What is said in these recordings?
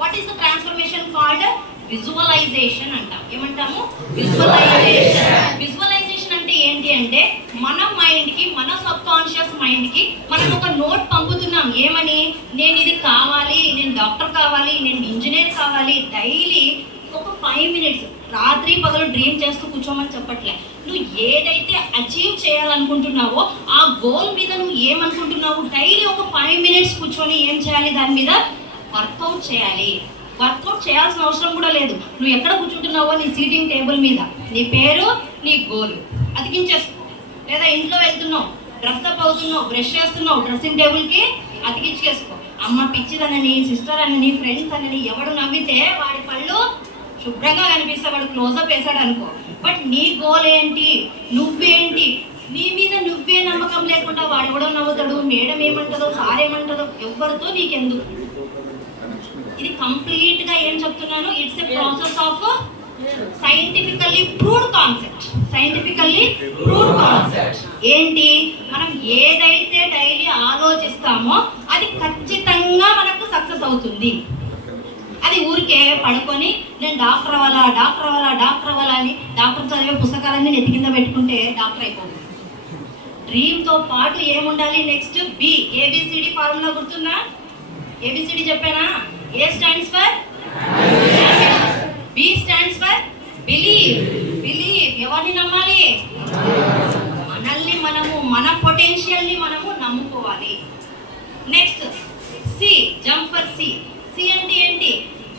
What is the transformation called? Visualisation అంటాం. ఏమంటాము? Visualisation అంటే ఏంటి అంటే మన మైండ్కి, మన సబ్ కాన్షియస్ మైండ్కి మనం ఒక నోట్ పంపుతున్నాం. ఏమని? నేను ఇది కావాలి, నేను డాక్టర్ కావాలి, నేను ఇంజనీర్ కావాలి. డైలీ ఒక 5 minutes రాత్రి పగలు డ్రీమ్ చేస్తూ కూర్చోమని చెప్పట్లే. నువ్వు ఏదైతే అచీవ్ చేయాలనుకుంటున్నావో ఆ గోల్ మీద నువ్వు ఏమనుకుంటున్నావు, డైలీ ఒక 5 minutes కూర్చొని ఏం చేయాలి, దాని మీద వర్కౌట్ చేయాలి. వర్కౌట్ చేయాల్సిన అవసరం కూడా లేదు. నువ్వు ఎక్కడ కూర్చుంటున్నావో నీ సీటింగ్ టేబుల్ మీద నీ పేరు, నీ గోల్ అతికించేసుకో. లేదా ఇంట్లో వెళ్తున్నావు, డ్రెస్అప్ అవుతున్నావు, బ్రష్ చేస్తున్నావు, డ్రెస్సింగ్ టేబుల్కి అతికించేసుకో. అమ్మ పిచ్చిదనని, సిస్టర్ అని, ఫ్రెండ్స్ అని ఎవడు నవ్వితే వాడి పళ్ళు శుభ్రంగా కనిపిస్తే వాడు క్లోజప్ వేసాడు అనుకో. బట్ నీ గోల్ ఏంటి, నువ్వేంటి, నీ మీద నువ్వే నమ్మకం లేకుండా వాడు ఎవడో నవ్వుతాడు, మేడం ఏమంటుందో, సార్ ఏమంటుందో, ఎవరితో నీకెందుకు. ఇది కంప్లీట్గా ఏం చెప్తున్నాను, it's a process of scientifically proved concept. ఏంటి, మనం ఏదైతే డైలీ ఆలోచిస్తామో అది ఖచ్చితంగా మనకు సక్సెస్ అవుతుంది. అది ఊరికే పడుకొని నేను డాక్టర్ అవ్వాలా అని డాక్టర్ చదివే పుస్తకాలన్నీ నెత్తి కింద పెట్టుకుంటే డాక్టర్ అయిపోతుంది. డ్రీమ్తో పాటు ఏముండాలి, నెక్స్ట్ బి. ఏబిసిడి ఫార్ములా గుర్తుందా? ఏబిసిడి చెప్పానా? A stands for B, stands for believe. ఎవరిని నమ్మాలి? మనల్ని మనము, మన పొటెన్షియల్ని మనము నమ్ముకోవాలి. Next C, jump for C. C అంటే ఏంటి?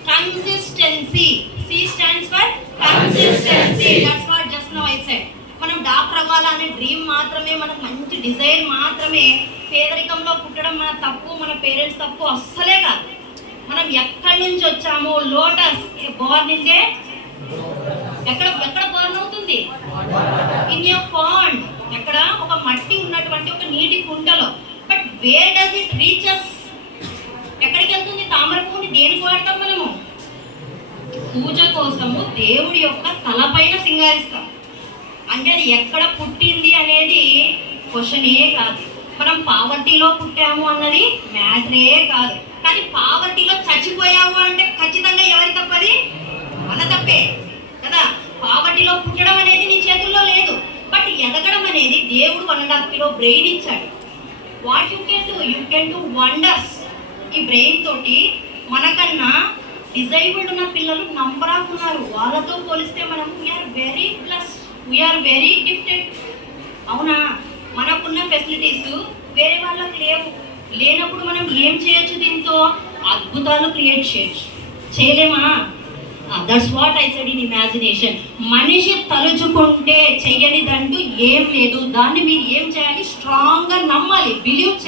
Consistency. C stands for consistency. That's what just now I said. మనం డాక్టర్ అవ్వాలనే డ్రీమ్ మాత్రమే, మనకు మంచి డిజైర్ మాత్రమే, పేదరికంలో పుట్టడం మన తప్పు, మన పేరెంట్స్ తప్పు అస్సలే కాదు. మనం ఎక్కడి నుంచి వచ్చామో, లోటస్ బోర్న్ ఇన్ దే, ఎక్కడ బోర్న్ అవుతుంది? In a pond. ఎక్కడ? ఒక మట్టి ఉన్నటువంటి ఒక నీటి కుంటలో. But where does it reaches? ఎక్కడికి వెళ్తుంది? తామర పువ్వుని దేనికి వాడతాం మనము? పూజ కోసము దేవుడి యొక్క తలపైన సింగారిస్తాం. అంటే అది ఎక్కడ పుట్టింది అనేది క్వశ్చనే కాదు. మనం పావర్టీలో పుట్టాము అన్నది మ్యాటరే కాదు. కానీ పావర్టీలో చచ్చిపోయాము అంటే ఖచ్చితంగా ఎవరి తప్పది? మన తప్పే కదా. పావర్టీలో పుట్టడం అనేది నీ చేతుల్లో లేదు. బట్ ఎదగడం అనేది దేవుడు 1.5 kilo బ్రెయిన్ ఇచ్చాడు. What you can do wonders. ఈ బ్రెయిన్ తోటి మనకన్నా డిజైబుల్డ్ ఉన్న పిల్లలు నంబర్ ఆఫ్ ఉన్నారు. వాళ్ళతో పోలిస్తే మనం we are very plus, we are very gifted. అవునా? మనకున్న ఫెసిలిటీస్ వేరే వాళ్ళకి లేవు. లేనప్పుడు మనం ఏం చేయొచ్చు? దీంతో అద్భుతాలు క్రియేట్ చేయలేమా? That's what I said in imagination. మనిషి తలుచుకుంటే చెయ్యనిదంటూ ఏం లేదు. దాన్ని మీరు ఏం చేయాలి? స్ట్రాంగ్గా నమ్మాలి, బిలీవ్